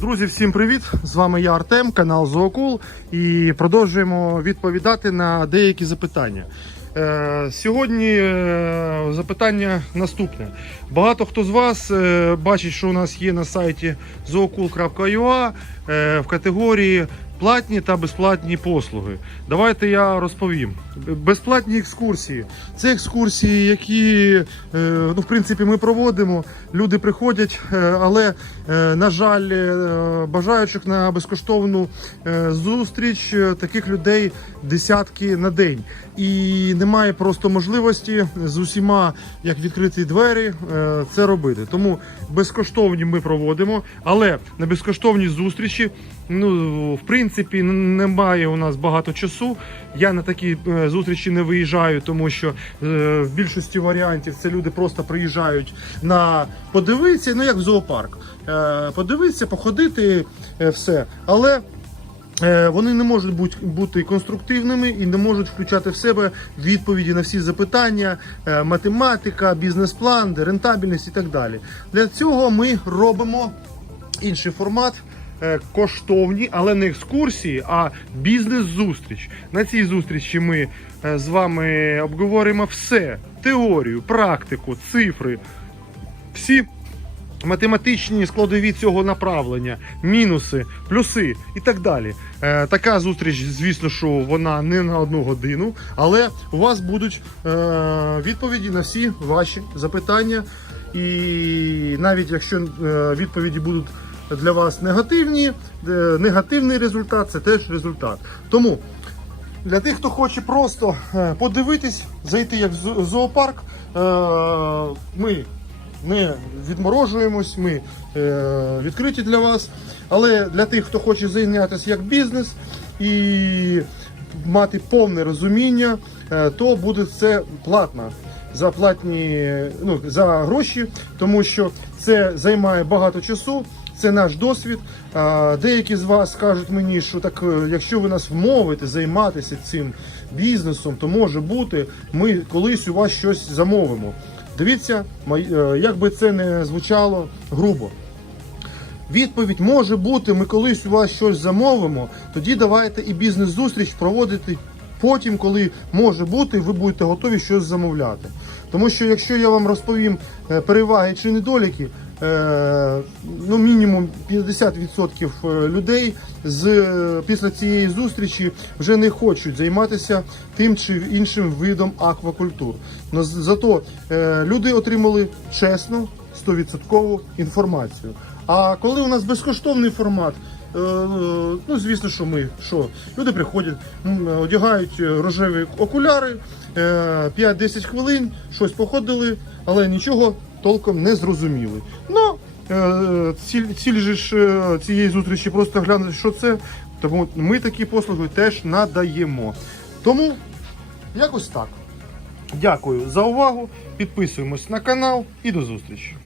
Друзі, всім привіт! З вами я Артем, канал Зоокул, і продовжуємо відповідати на деякі запитання. Е, Сьогодні е, запитання наступне. Багато хто з вас е, бачить, що у нас є на сайті zookul.ua е, в категорії платні та безплатні послуги. Давайте я розповім. Безплатні екскурсії. Це екскурсії, які е, ну, в принципі ми проводимо. Люди приходять, е, але, е, на жаль, бажаючих на безкоштовну зустріч таких людей десятки на день. І немає просто можливості з усіма, як відкриті двері, це робити. Тому безкоштовні ми проводимо, але на безкоштовні зустрічі, ну в принципі, немає у нас багато часу. Я на такі е, зустрічі не виїжджаю, тому що е, в більшості варіантів це люди просто приїжджають на подивитися, ну як в зоопарк. Е, Подивитися, походити, все. Але Вони не можуть бути, бути конструктивними і не можуть включати в себе відповіді на всі запитання, математика, бізнес-план, рентабельність і так далі. Для цього ми робимо інший формат. Е, Коштовні, але не екскурсії, а бізнес-зустріч. На цій зустрічі ми е, з вами обговоримо все: теорію, практику, цифри, всі математичні складові цього направлення, мінуси, плюси і так далі. Е, така зустріч, звісно, що вона не на одну годину, але у вас будуть відповіді на всі ваші запитання. І навіть якщо відповіді будуть для вас негативні, е, негативний результат це теж результат. Тому для тих, хто хоче просто е, подивитись, зайти як в зоопарк, е, ми не відморожуємось, ми відкриті для вас. Але для тих, хто хоче зайнятися як бізнес і мати повне розуміння, е, то буде це платно. За платні ну, за гроші, тому що це займає багато часу. Це наш досвід. Деякі з вас скажуть мені, що так, е, якщо ви нас вмовите займатися цим бізнесом, то може бути, ми колись у вас щось замовимо. Дивіться, е, як би це не звучало грубо. Відповідь може бути: ми колись у вас щось замовимо, тоді давайте і бізнес-зустріч проводити потім, коли може бути, ви будете готові щось замовляти. Тому що якщо я вам розповім е, переваги чи недоліки, е, ну мінімум 50% людей з е, після цієї зустрічі вже не хочуть займатися тим чи іншим видом аквакультур. Но зато е, люди отримали чесну 100% інформацію. А коли у нас безкоштовний формат, е, ну звісно, що ми що люди приходять, одягають е, рожеві окуляри, е, 5-10 хвилин, щось походили, але нічого толком не зрозуміли. Ну е, ціль, ціль ж е, цієї зустрічі просто глянути, що це. Тому ми такі послуги теж надаємо. Тому якось так. Дякую за увагу. Підписуємось на канал і до зустрічі.